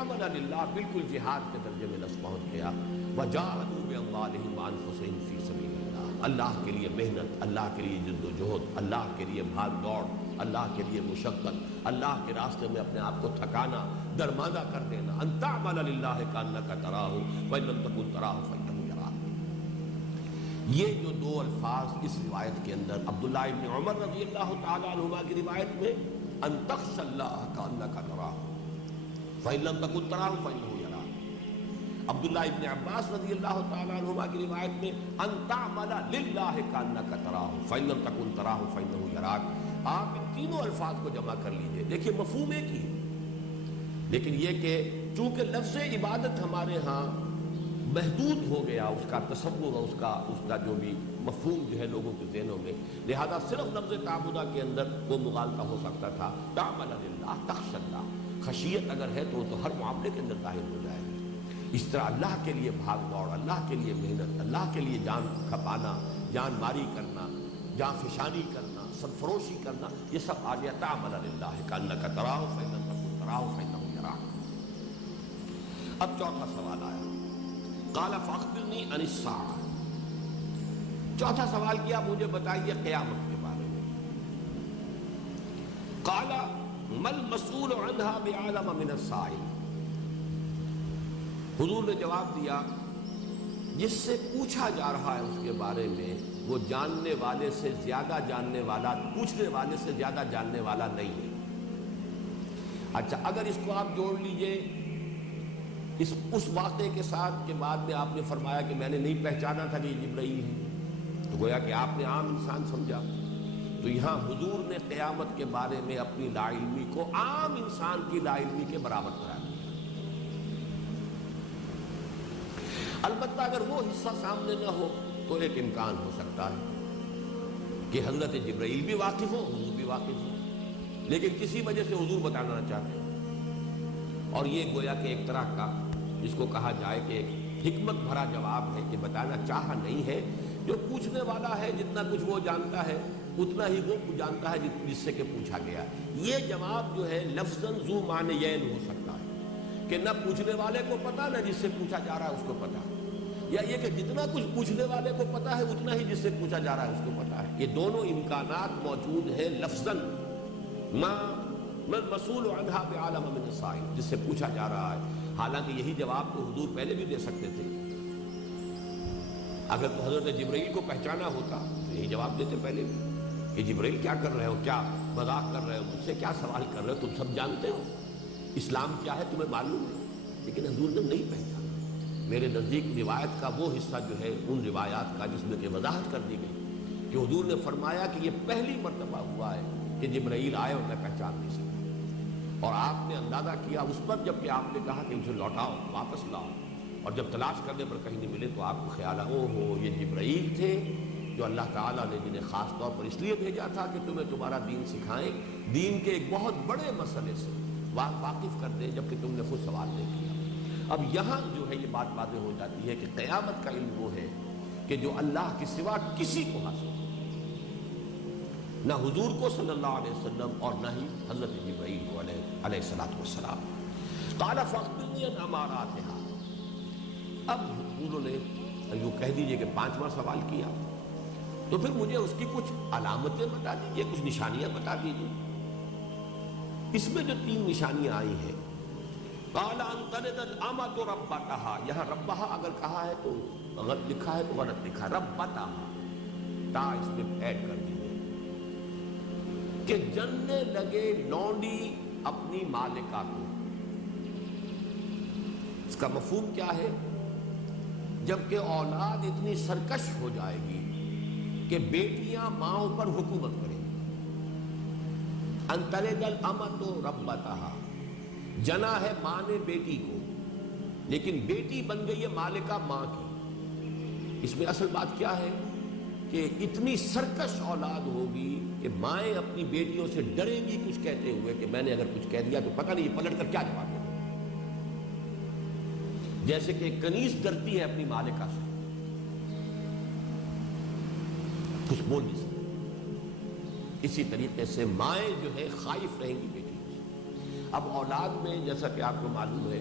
عمل للہ بالکل جہاد کے درجے میں لفظ پہنچ گیا. وجاہدوا باموالہم وانفسہم فی سبیل اللہ، اللہ کے لیے محنت، اللہ کے لیے جد و جہد، اللہ کے لیے بھاگ دوڑ، اللہ کے لیے مشقت، اللہ کے راستے میں اپنے آپ کو تھکانا، درماندہ کر دینا. ان تعمل للہ کانک تراہ وان لم تکن تراہ فانہ یراک. یہ جو دو الفاظ اس روایت کے اندر عبداللہ ابن عمر رضی اللہ تعالی عنہما کی روایت میں ان تخشى اللہ کانک تراہ فان لم تکن تراہ فانہ یراک، عبداللہ ابن عباس رضی اللہ تعالی عنہما کی روایت میں ان تعمل للہ کانک تراہ فان لم تکن تراہ فانہ یراک. آپ ان تینوں الفاظ کو جمع کر لیجئے، دیکھیے مفہوم ایک ہی ہے، لیکن یہ کہ چونکہ لفظ عبادت ہمارے ہاں محدود ہو گیا، اس کا تصور اور اس کا جو بھی مفہوم جو ہے لوگوں کے ذہنوں میں، لہذا صرف لفظ تعبدہ کے اندر وہ مغالطہ ہو سکتا تھا. تعمل للہ تخشى اللہ، خشیت اگر ہے تو ہر معاملے کے اندر ظاہر ہو جائے گی. اس طرح اللہ کے لیے بھاگ دوڑ، اللہ کے لیے محنت، اللہ کے لیے جان کھپانا، جان ماری کرنا، جان فشانی کرنا، سرفروشی کرنا، یہ سب آ گیا تعمل للہ کانک تراہ فان لم تکن تراہ فانہ یراک. اب چوتھا سوال آیا، قال فاخبرنی عن الساعہ. چوتھا سوال کیا، مجھے بتائیے قیامت کے بارے میں. قال ما المسئول عنہا بعلم من السائل. حضور نے جواب دیا، جس سے پوچھا جا رہا ہے اس کے بارے میں وہ جاننے والے سے زیادہ جاننے والا، پوچھنے والے سے زیادہ جاننے والا نہیں ہے. اچھا، اگر اس کو آپ جوڑ لیجئے اس واقعے کے ساتھ کہ بعد میں آپ نے فرمایا کہ میں نے نہیں پہچانا تھا کہ یہ جبرائیل ہے، تو گویا کہ آپ نے عام انسان سمجھا. تو یہاں حضور نے قیامت کے بارے میں اپنی لا علمی کو عام انسان کی لا علمی کے برابر قرار دیا. البتہ اگر وہ حصہ سامنے نہ ہو تو ایک امکان ہو سکتا ہے کہ حضرت جبرائیل بھی واقف ہو، حضور بھی واقف ہو، لیکن کسی وجہ سے حضور بتانا نہ چاہتے. اور یہ گویا کہ ایک طرح کا جس کو کہا جائے کہ ایک حکمت بھرا جواب ہے کہ بتانا چاہا نہیں ہے. جو پوچھنے والا ہے جتنا کچھ وہ جانتا ہے اتنا ہی وہ جانتا ہے جس سے کہ پوچھا گیا. یہ جواب جو ہے لفظاً ذو معنیین ہو سکتا ہے کہ نہ پوچھنے والے کو پتا نہ جس سے پوچھا جا رہا ہے اس کو پتا، یا یہ کہ جتنا کچھ پوچھنے والے کو پتا ہے اتنا ہی جس سے پوچھا جا رہا ہے اس کو پتا ہے. یہ دونوں امکانات موجود ہیں لفظاً. ما مسئول عنہا بعلم من السائل، جس سے پوچھا جا رہا ہے. حالانکہ یہی جواب تو حضور پہلے بھی دے سکتے تھے. اگر تو حضرت جبرائیل کو پہچانا ہوتا تو یہی جواب دیتے پہلے بھی کہ جبرائیل کیا کر رہے ہو، کیا مذاق کر رہے ہو، مجھ سے کیا سوال کر رہے ہو، تم سب جانتے ہو اسلام کیا ہے، تمہیں معلوم ہے. لیکن حضور نے نہیں پہچانا. میرے نزدیک روایت کا وہ حصہ جو ہے ان روایات کا جس میں کہ وضاحت کر دی گئی کہ حضور نے فرمایا کہ یہ پہلی مرتبہ ہوا ہے کہ جبرائیل آئے اور میں پہچان نہیں سکتا. اور آپ نے اندازہ کیا اس پر جب کہ آپ نے کہا کہ اسے لوٹاؤ، واپس لاؤ، اور جب تلاش کرنے پر کہیں نہیں ملے تو آپ کو خیال او ہو یہ جبرائیل تھے جو اللہ تعالیٰ نے جنہیں خاص طور پر اس لیے بھیجا تھا کہ تمہیں تمہارا دین سکھائیں، دین کے ایک بہت بڑے مسئلے سے واقف کر دیں، جبکہ تم نے خود سوال نہیں کیا. اب یہاں جو ہے یہ بات واضح ہو جاتی ہے کہ قیامت کا علم وہ ہے کہ جو اللہ کے سوا کسی کو حاصل نہیں، نہ حضور کو صلی اللہ علیہ وسلم اور نہ ہی حضرت جبرائیل کو علیہ الصلوۃ والسلام. قال فاخبرنی عن اماراتها. اب انہوں نے یوں کہہ دیجئے کہ 5واں سوال کیا تو پھر مجھے اس کی کچھ علامتیں بتا دیجئے، کچھ نشانیاں بتا دیجئے. اس میں جو 3 نشانیاں آئی ہیں، قال ان تلد الامۃ ربتها، یہاں ربها اگر کہا ہے تو غلط لکھا ہے تو غلط لکھا، ربتها تا اس میں ایڈ کر دیجئے کہ جننے لگے لونڈی اپنی مالکہ کو. اس کا مفہوم کیا ہے؟ جبکہ اولاد اتنی سرکش ہو جائے گی کہ بیٹیاں ماؤں پر حکومت کریں گی. ان تلد الامۃ ربتها، جنا ہے ماں نے بیٹی کو، لیکن بیٹی بن گئی ہے مالکہ ماں کی. اس میں اصل بات کیا ہے کہ اتنی سرکش اولاد ہوگی کہ مائیں اپنی بیٹیوں سے ڈریں گی کچھ کہتے ہوئے کہ میں نے اگر کچھ کہہ دیا تو پتہ نہیں پلٹ کر کیا جواب دے. جیسے کہ کنیز ڈرتی ہے اپنی مالکہ سے، کچھ بول نہیں سکتی، اسی طریقے سے مائیں جو ہے خائف رہیں گی بیٹیوں سے. اب اولاد میں جیسا کہ آپ کو معلوم ہے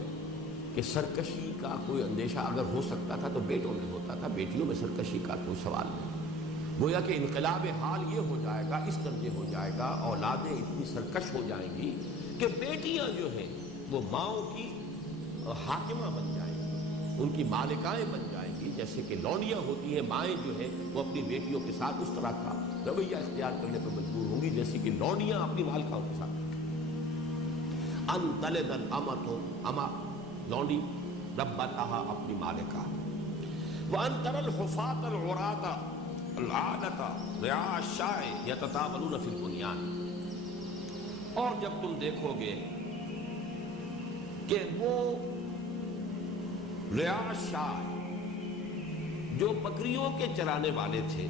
کہ سرکشی کا کوئی اندیشہ اگر ہو سکتا تھا تو بیٹوں میں ہوتا تھا، بیٹیوں میں سرکشی کا کوئی سوال نہیں۔ گویا کہ انقلاب حال یہ ہو جائے گا، اس درجے ہو جائے گا، اولادیں اتنی سرکش ہو جائیں گی کہ بیٹیاں جو ہیں وہ ماؤں کی حاکمہ بن جائیں گی، ان کی مالکائیں بن جائیں گی، جیسے کہ لونڈیاں ہوتی ہیں، مائیں جو ہیں وہ اپنی بیٹیوں کے ساتھ اس طرح کا رویہ اختیار کرنے پر مجبور ہوں گی جیسے کہ لونڈیاں اپنی مالکاؤں کے ساتھ۔ ان تلد الامۃ، اما لونڈی ربتہا اپنی مالکہ، وان تری الحفاۃ العراۃ العالۃ رعاء الشاء یتطاولون فی البنیان، اور جب تم دیکھو گے کہ وہ رعاء الشاء جو بکریوں کے چرانے والے تھے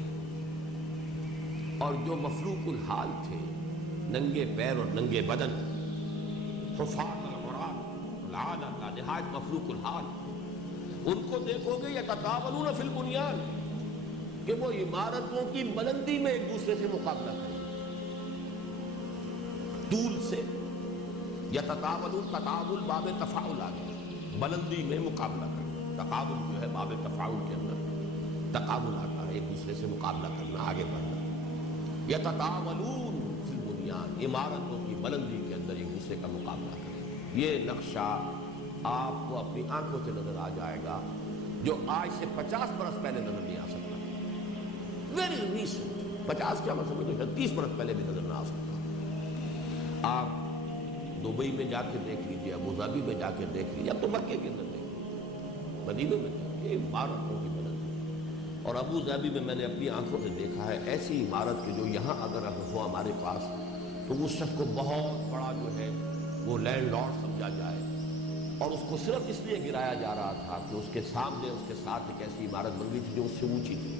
اور جو مفروق الحال تھے، ننگے پیر اور ننگے بدن، حفاظ العراۃ العالۃ نہایت مفروق الحال، ان کو دیکھو گے یتطاولون فی البنیان کہ وہ عمارتوں کی بلندی میں ایک دوسرے سے مقابلہ کریں، طول سے یتطاولون، تطاول باب تفاعل آ گیا، بلندی میں مقابلہ کرنا، تقابل جو ہے باب تفاعل کے اندر تقابل آتا ہے، ایک دوسرے سے مقابلہ کرنا، آگے بڑھنا۔ یتطاولون فی البنیان، عمارتوں کی بلندی کے اندر ایک دوسرے کا مقابلہ کریں۔ یہ نقشہ آپ کو اپنی آنکھوں سے نظر آ جائے گا جو آج سے 50 برس پہلے نظر نہیں آ سکتا، ویری ریسنٹ، 50 کیا مطلب ہے، 30 برس پہلے بھی نظر نہ آ سکتا۔ آپ دبئی میں جا کے دیکھ لیجیے، ابو ظبی میں جا کے دیکھ لیجیے، اب تو مکے کے اندر دیکھ لیجیے، مدینے میں دیکھیے، عمارتوں کی بلندی، اور ابو ظبی میں نے اپنی آنکھوں سے دیکھا ہے ایسی عمارت کہ جو یہاں اگر ہو ہمارے پاس تو اس شخص کو بہت بڑا جو ہے وہ لینڈ لارڈ سمجھا جائے، اور اس کو صرف اس لیے گرایا جا رہا تھا کہ اس کے سامنے اس کے ساتھ ایک ایسی عمارت بن گئی تھی جو اس سے اونچی تھی،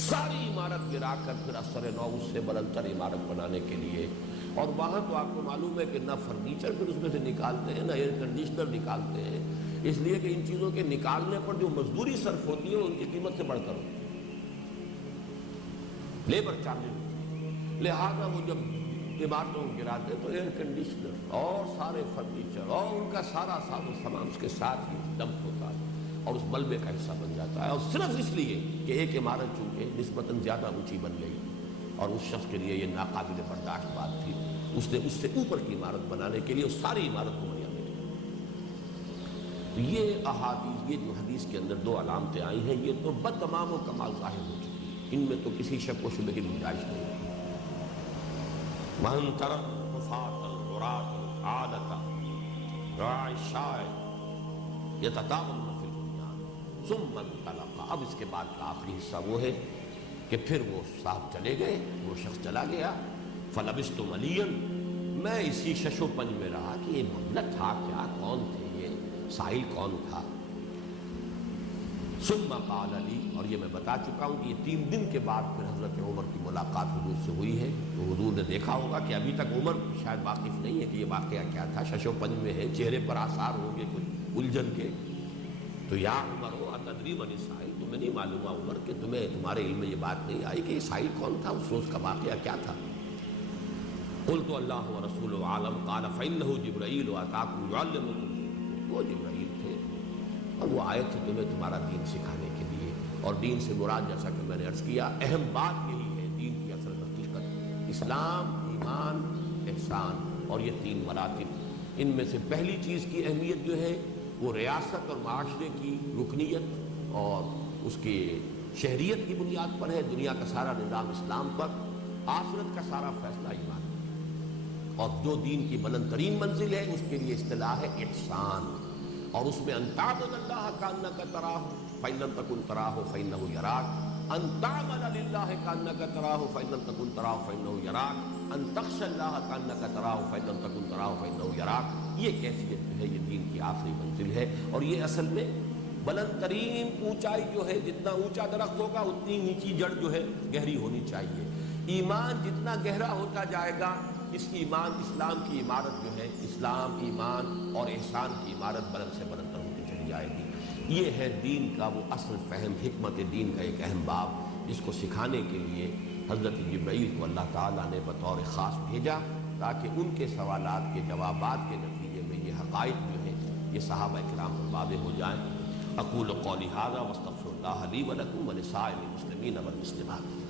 ساری عمارت گرا کر پھر اثر نو اس سے بلندتر عمارت بنانے کے لیے۔ اور وہاں تو آپ کو معلوم ہے کہ نہ فرنیچر پھر اس میں سے نکالتے ہیں، نہ ایئر کنڈیشنر نکالتے ہیں، اس لیے کہ ان چیزوں کے نکالنے پر جو مزدوری صرف ہوتی ہے ان کی قیمت سے بڑھ کر ہوتی ہے، لیبر چارجز، لہذا وہ جب عمارتوں کو گراتے ہیں تو ایئر کنڈیشنر اور سارے فرنیچر اور ان کا سارا ساز و سامان اس کے ساتھ ہی ڈمپ ہوتا ہے اور اس ملبے کا حصہ بن جاتا ہے، اور صرف اس لیے کہ ایک عمارت چونکہ نسبتاً زیادہ اونچی بن گئی اور اس شخص کے لیے یہ ناقابل برداشت بات تھی، اس نے اس سے اوپر کی عمارت بنانے کے لیے اس ساری عمارت کو بنیا دیا۔ تو یہ احادیث، یہ جو حدیث کے اندر 2 علامتیں آئی ہیں، یہ تو بتمام و کمال ظاہر ہو چکی ہیں، ان میں تو کسی شک و شبہ کی گنجائش نہیں ہے۔ وَأَن تَرَى الْحُفَاةَ الْعُرَاةَ الْعَالَةَ رَعَاءَ الشَّاءِ يَتَطَاوَلُونَ فِي الْبُنْيَانِ ثُمَّ انطَلَقَ۔ اب اس کے بعد کا آخری حصہ وہ ہے کہ پھر وہ صاحب چلے گئے، وہ شخص چلا گیا، فَلَبِثْتُ مَلِيًّا، میں اسی شش و پنج میں رہا کہ یہ معاملہ تھا کیا، کون تھے یہ، سائل کون تھا۔ ثم قال لی، اور یہ میں بتا چکا ہوں کہ یہ 3 دن کے بعد پھر حضرت عمر کی ملاقات حضور سے ہوئی ہے، تو حضور نے دیکھا ہوگا کہ ابھی تک عمر شاید واقف نہیں ہے کہ یہ واقعہ کیا تھا، شش و پنج میں ہے، چہرے پر آثار ہوں گے کچھ الجھن کے، تو یا عمر اتدری من السائل، تمہیں نہیں معلوم عمر کہ تمہارے علم میں یہ بات نہیں آئی کہ یہ سائل کون تھا، اس روز کا واقعہ کیا تھا۔ قلت اللہ ورسولہ عالم قال فإنہ جبرائیل اتاکم یعلمکم، وہ جبرائیل تھے اور وہ آئے تھے تمہیں تمہارا دین سکھانے کے لیے، اور دین سے مراد جیسا کہ میں نے عرض کیا اہم بات یہی ہے دین کی اصل حقیقت، اسلام، ایمان، احسان، اور یہ 3 مراتب، ان میں سے پہلی چیز کی اہمیت جو ہے وہ ریاست اور معاشرے کی رکنیت اور اس کی شہریت کی بنیاد پر ہے، دنیا کا سارا نظام اسلام پر، آخرت کا سارا فیصلہ ایمان، اور جو دین کی بلند ترین منزل ہے اس کے لیے اصطلاح ہے احسان، اور اس میں ان تعبد اللہ کانک تراہ فإن لم تکن تراہ فإنہ یراک، ان تعمل للہ کانک تراہ فإن لم تکن تراہ فإنہ یراک، ان تخشى اللہ کانک تراہ فإن لم تکن تراہ فإنہ یراک۔ یہ کیفیت جو ہے یہ دین کی آخری منزل ہے، اور یہ اصل میں بلند ترین اونچائی جو ہے، جتنا اونچا درخت ہوگا اتنی نیچی جڑ جو ہے گہری ہونی چاہیے۔ ایمان جتنا گہرا ہوتا جائے گا، اس کی ایمان، اسلام کی عمارت جو ہے، اسلام، ایمان اور احسان کی عمارت بلند سے بلند تر ہوتی چلی جائے گی۔ یہ ہے دین کا وہ اصل فہم، حکمت دین کا ایک اہم باب، جس کو سکھانے کے لیے حضرت جبرائیل کو اللہ تعالیٰ نے بطور خاص بھیجا، تاکہ ان کے سوالات کے جوابات کے نتیجے میں یہ حقائق جو ہیں یہ صحابہ کرام پر واضح ہو جائیں۔ اقول قولی ھذا واستغفر اللہ لی ولکم ولسائر المسلمین والمسلمات۔